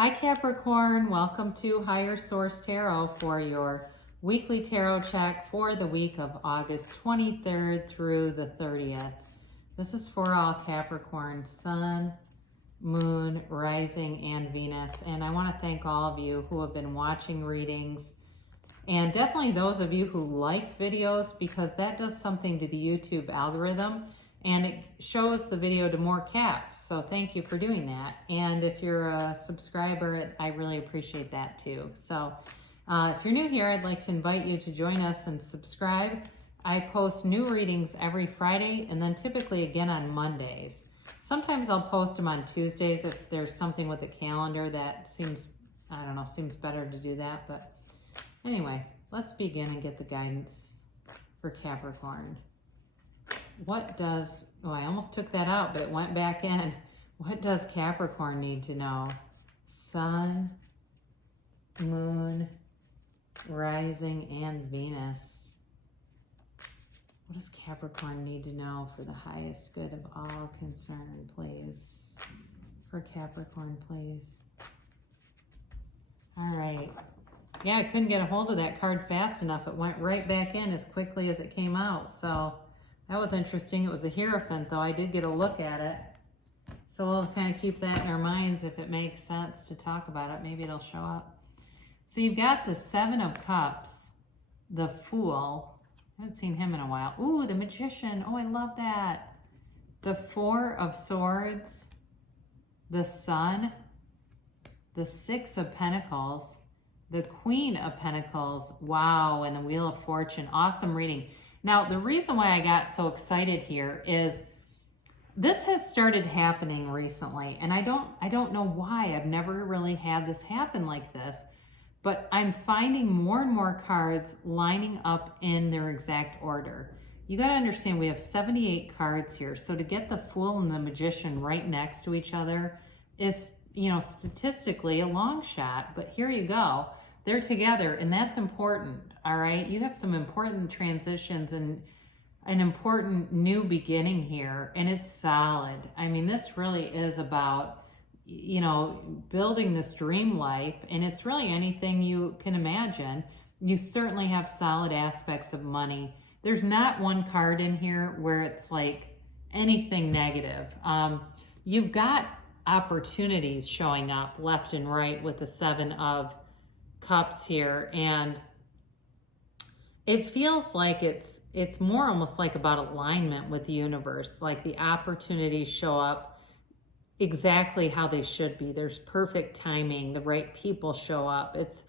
Hi Capricorn, welcome to Higher Source Tarot for your weekly tarot check for the week of August 23rd through the 30th. This is for all Capricorn, Sun, Moon, Rising, and Venus. And I want to thank all of you who have been watching readings, and definitely those of you who like videos, because that does something to the YouTube algorithm and it shows the video to more Caps. So thank you for doing that. And if you're a subscriber, I really appreciate that too. So if you're new here, I'd like to invite you to join us and subscribe. I post new readings every Friday and then typically again on Mondays. Sometimes I'll post them on Tuesdays if there's something with the calendar that seems, I don't know, seems better to do that. But anyway, let's begin and get the guidance for Capricorn. What does, oh, I almost took that out, but it went back in. What does Capricorn need to know? Sun, Moon, Rising, and Venus. What does Capricorn need to know for the highest good of all concerned, please? For Capricorn, please. All right. Yeah, I couldn't get a hold of that card fast enough. It went right back in as quickly as it came out. So that was interesting. It was a Hierophant, though. I did get a look at it. So we'll kind of keep that in our minds if it makes sense to talk about it. Maybe it'll show up. So you've got the Seven of Cups, the Fool. I haven't seen him in a while. Ooh, the Magician. Oh, I love that. The Four of Swords, the Sun, the Six of Pentacles, the Queen of Pentacles. Wow, and the Wheel of Fortune. Awesome reading. Now, the reason why I got so excited here is this has started happening recently, and I don't know why. I've never really had this happen like this, but I'm finding more and more cards lining up in their exact order. You got to understand we have 78 cards here, so to get the Fool and the Magician right next to each other is, you know, statistically a long shot, but here you go. They're together, and that's important, all right? You have some important transitions and an important new beginning here, and it's solid. I mean, this really is about, you know, building this dream life, and it's really anything you can imagine. You certainly have solid aspects of money. There's not one card in here where it's like anything negative. You've got opportunities showing up left and right with the Seven of Cups here, and it feels like it's more almost like about alignment with the universe, like the opportunities show up exactly how they should be. There's perfect timing, the right people show up. It's,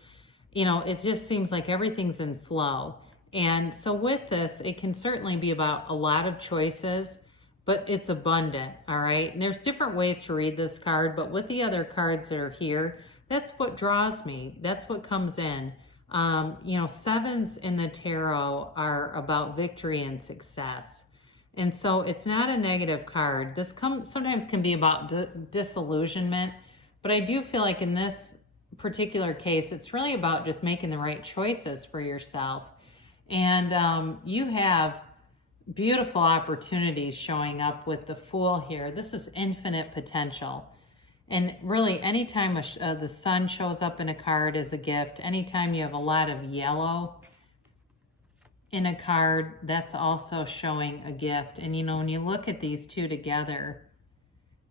you know, it just seems like everything's in flow. And so with this, it can certainly be about a lot of choices, but it's abundant, all right? And there's different ways to read this card, but with the other cards that are here, that's what draws me. That's what comes in. You know, sevens in the tarot are about victory and success. And so it's not a negative card. This sometimes can be about disillusionment, but I do feel like in this particular case, it's really about just making the right choices for yourself. And you have beautiful opportunities showing up with the Fool here. This is infinite potential. And really, anytime the sun shows up in a card is a gift. Anytime you have a lot of yellow in a card, that's also showing a gift. And you know, when you look at these two together,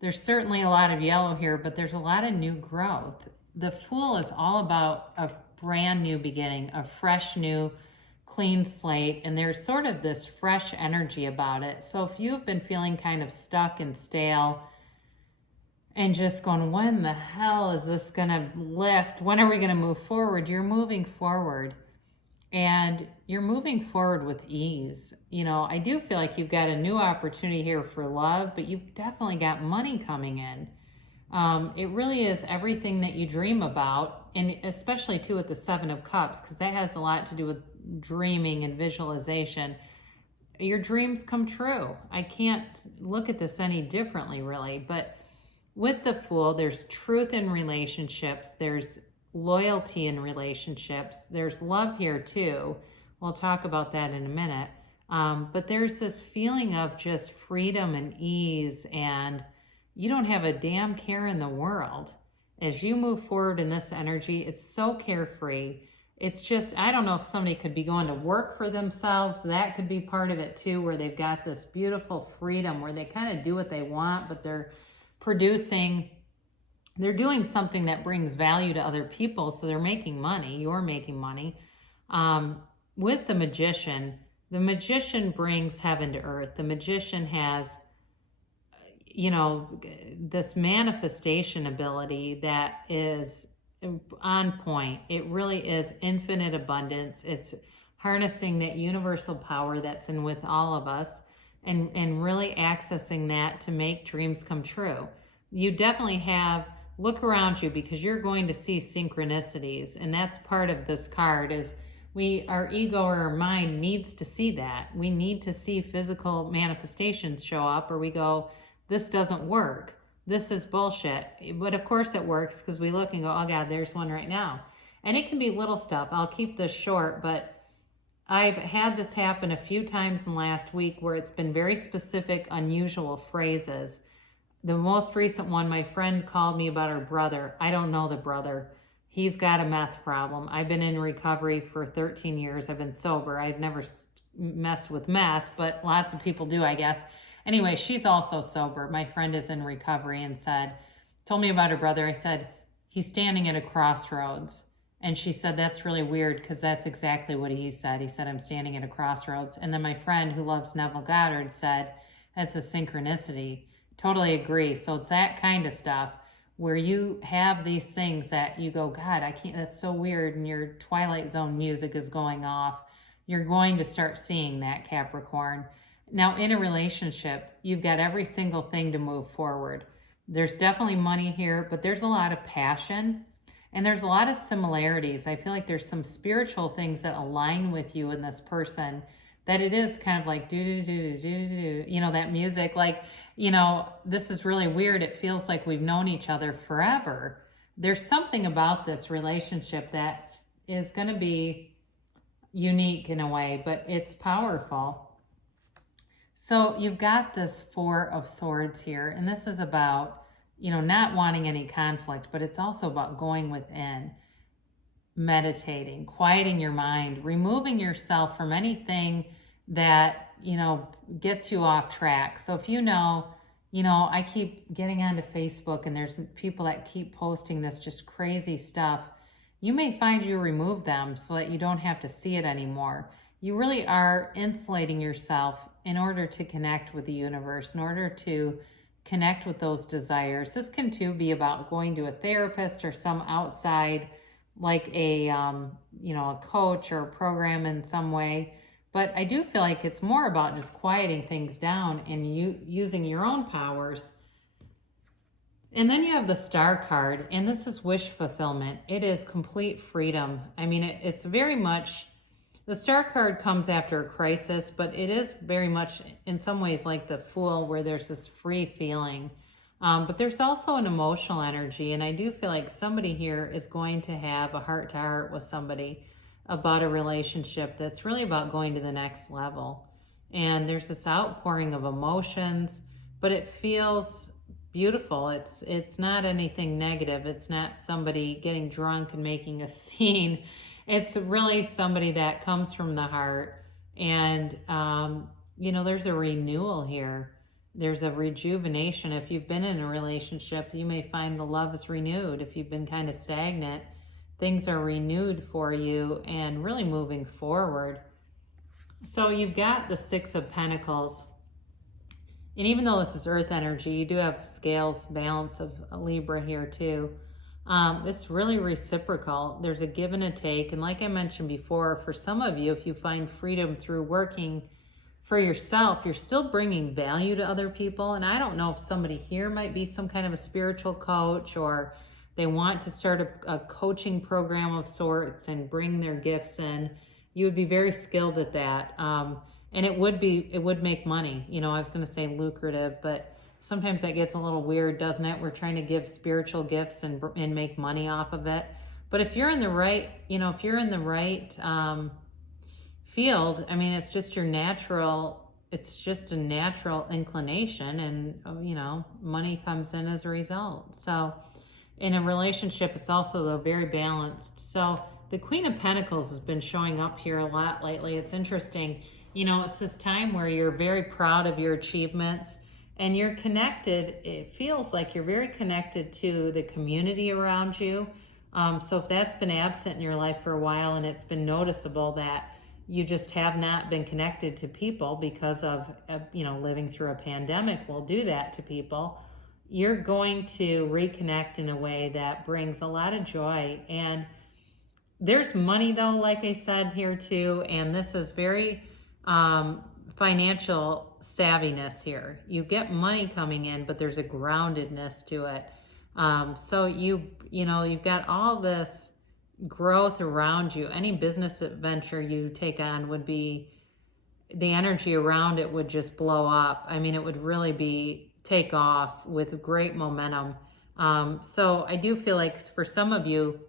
there's certainly a lot of yellow here, but there's a lot of new growth. The Fool is all about a brand new beginning, a fresh new clean slate, and there's sort of this fresh energy about it. So if you've been feeling kind of stuck and stale and just going, when the hell is this gonna lift? When are we gonna move forward? You're moving forward, and you're moving forward with ease. You know, I do feel like you've got a new opportunity here for love, but you've definitely got money coming in. It really is everything that you dream about, and especially too with the Seven of Cups, because that has a lot to do with dreaming and visualization. Your dreams come true. I can't look at this any differently, really, but with the Fool, there's truth in relationships, there's loyalty in relationships, there's love here too. We'll talk about that in a minute. But there's this feeling of just freedom and ease, and you don't have a damn care in the world. as you move forward in this energy, it's so carefree. It's just, I don't know if somebody could be going to work for themselves. That could be part of it too, where they've got this beautiful freedom where they kind of do what they want, but they're producing, they're doing something that brings value to other people. So they're making money. You're making money. With the magician brings heaven to earth. The magician has, you know, this manifestation ability that is on point. It really is infinite abundance. It's harnessing that universal power that's in with all of us, and really accessing that to make dreams come true. You definitely have, look around you, because you're going to see synchronicities, and that's part of this card is our ego or our mind needs to see that. We need to see physical manifestations show up, or we go, this doesn't work. This is bullshit. But of course it works, because we look and go, oh God, there's one right now. And it can be little stuff. I'll keep this short, but I've had this happen a few times in the last week where it's been very specific, unusual phrases. The most recent one, my friend called me about her brother. I don't know the brother. He's got a meth problem. I've been in recovery for 13 years. I've been sober. I've never messed with meth, but lots of people do, I guess. Anyway, she's also sober. My friend is in recovery and told me about her brother. I said, he's standing at a crossroads. And she said, that's really weird, because that's exactly what he said. He said, I'm standing at a crossroads. And then my friend who loves Neville Goddard said, that's a synchronicity. Totally agree. So it's that kind of stuff where you have these things that you go, God, I can't, that's so weird. And your Twilight Zone music is going off. You're going to start seeing that, Capricorn. Now, in a relationship, you've got every single thing to move forward. There's definitely money here, but there's a lot of passion, and there's a lot of similarities. I feel like there's some spiritual things that align with you and this person, that it is kind of like do-do-do-do-do-do, you know, that music, like, you know, this is really weird. It feels like we've known each other forever. There's something about this relationship that is going to be unique in a way, but it's powerful. So you've got this Four of Swords here, and this is about, you know, not wanting any conflict, but it's also about going within, meditating, quieting your mind, removing yourself from anything that, you know, gets you off track. So if you know, I keep getting onto Facebook and there's people that keep posting this just crazy stuff, you may find you remove them so that you don't have to see it anymore. You really are insulating yourself in order to connect with the universe, in order to connect with those desires. This can too be about going to a therapist or some outside, like a coach or a program in some way. But I do feel like it's more about just quieting things down and using your own powers. And then you have the Star card, and this is wish fulfillment. It is complete freedom. I mean, it's very much, the Star card comes after a crisis, but it is very much in some ways like the Fool, where there's this free feeling. But there's also an emotional energy, and I do feel like somebody here is going to have a heart-to-heart with somebody about a relationship that's really about going to the next level. And there's this outpouring of emotions, but it feels beautiful. It's not anything negative. It's not somebody getting drunk and making a scene. It's really somebody that comes from the heart. And, there's a renewal here. There's a rejuvenation. If you've been in a relationship, you may find the love is renewed. If you've been kind of stagnant, things are renewed for you and really moving forward. So you've got the Six of Pentacles. And even though this is earth energy, you do have scales, balance of a Libra here too. It's really reciprocal. There's a give and a take. And like I mentioned before, for some of you, if you find freedom through working for yourself, you're still bringing value to other people. And I don't know if somebody here might be some kind of a spiritual coach, or they want to start a coaching program of sorts and bring their gifts in. You would be very skilled at that. And it would make money. I was going to say lucrative, but sometimes that gets a little weird, doesn't it? We're trying to give spiritual gifts and make money off of it. But if you're in the right, field, I mean, it's just a natural inclination, and money comes in as a result. So in a relationship, it's also though very balanced. So the Queen of Pentacles has been showing up here a lot lately. It's interesting. You know, it's this time where you're very proud of your achievements and you're connected. It feels like you're very connected to the community around you. So if that's been absent in your life for a while and it's been noticeable that you just have not been connected to people because of, you know, living through a pandemic will do that to people, you're going to reconnect in a way that brings a lot of joy. And there's money though, like I said here too, and this is very financial savviness here. You get money coming in, but there's a groundedness to it. So you know, you've got all this growth around you. Any business adventure you take on would be, the energy around it would just blow up. I mean, it would really be take off with great momentum. So I do feel like for some of you,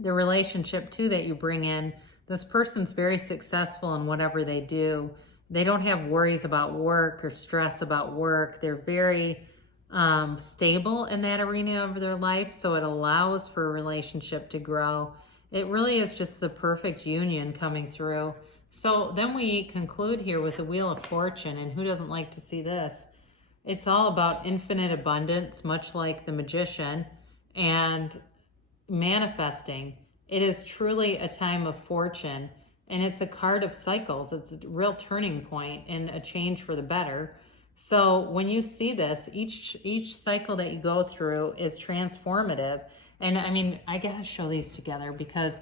the relationship too that you bring in, this person's very successful in whatever they do. They don't have worries about work or stress about work. They're very stable in that arena of their life, so it allows for a relationship to grow. It really is just the perfect union coming through. So then we conclude here with the Wheel of Fortune, and who doesn't like to see this? It's all about infinite abundance, much like the Magician, and manifesting. It is truly a time of fortune, and it's a card of cycles. It's a real turning point and a change for the better. So when you see this, each cycle that you go through is transformative. And I mean, I gotta show these together because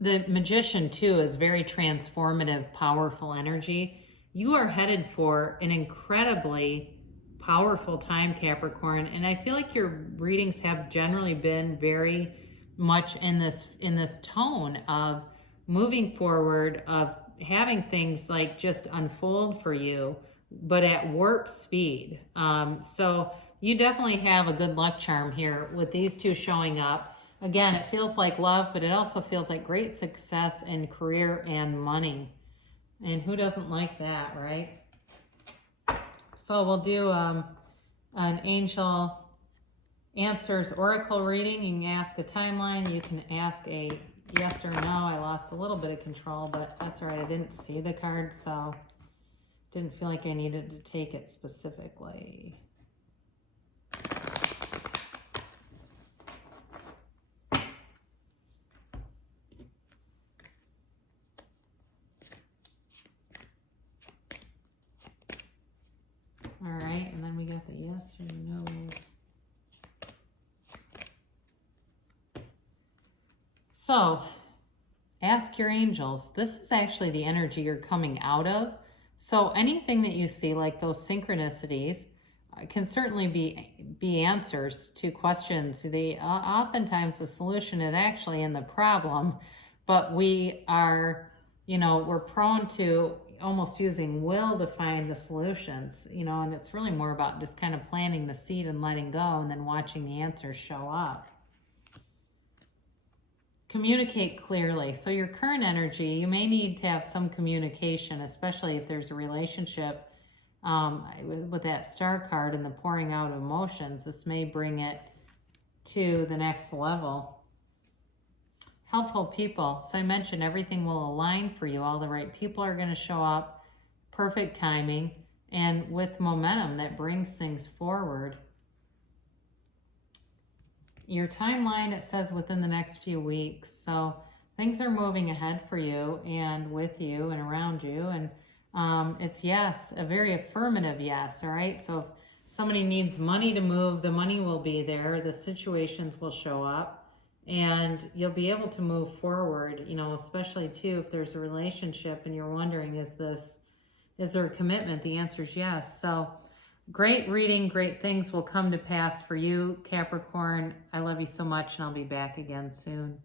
the Magician too is very transformative, powerful energy. You are headed for an incredibly powerful time, Capricorn, and I feel like your readings have generally been very much in this tone of moving forward, of having things like just unfold for you, but at warp speed. So you definitely have a good luck charm here with these two showing up. Again, it feels like love, but it also feels like great success in career and money. And who doesn't like that, right? So we'll do an Angel Answers Oracle reading. You can ask a timeline. You can ask a yes or no. I lost a little bit of control, but that's all right. I didn't see the card, so didn't feel like I needed to take it specifically. All right, and then we got the yes or no's. So, ask your angels. This is actually the energy you're coming out of. So anything that you see, like those synchronicities, can certainly be answers to questions. Oftentimes the solution is actually in the problem, but we are, you know, we're prone to almost using will to find the solutions, you know, and it's really more about just kind of planting the seed and letting go and then watching the answers show up. Communicate clearly. So your current energy, you may need to have some communication, especially if there's a relationship with that star card and the pouring out of emotions. This may bring it to the next level. Helpful people. So I mentioned everything will align for you. All the right people are going to show up. Perfect timing and with momentum that brings things forward. Your timeline, it says within the next few weeks. So things are moving ahead for you and with you and around you. And it's yes, a very affirmative yes, all right? So if somebody needs money to move, the money will be there. The situations will show up and you'll be able to move forward, you know, especially too if there's a relationship and you're wondering, is there a commitment? The answer is yes. So great reading, great things will come to pass for you, Capricorn. I love you so much, and I'll be back again soon.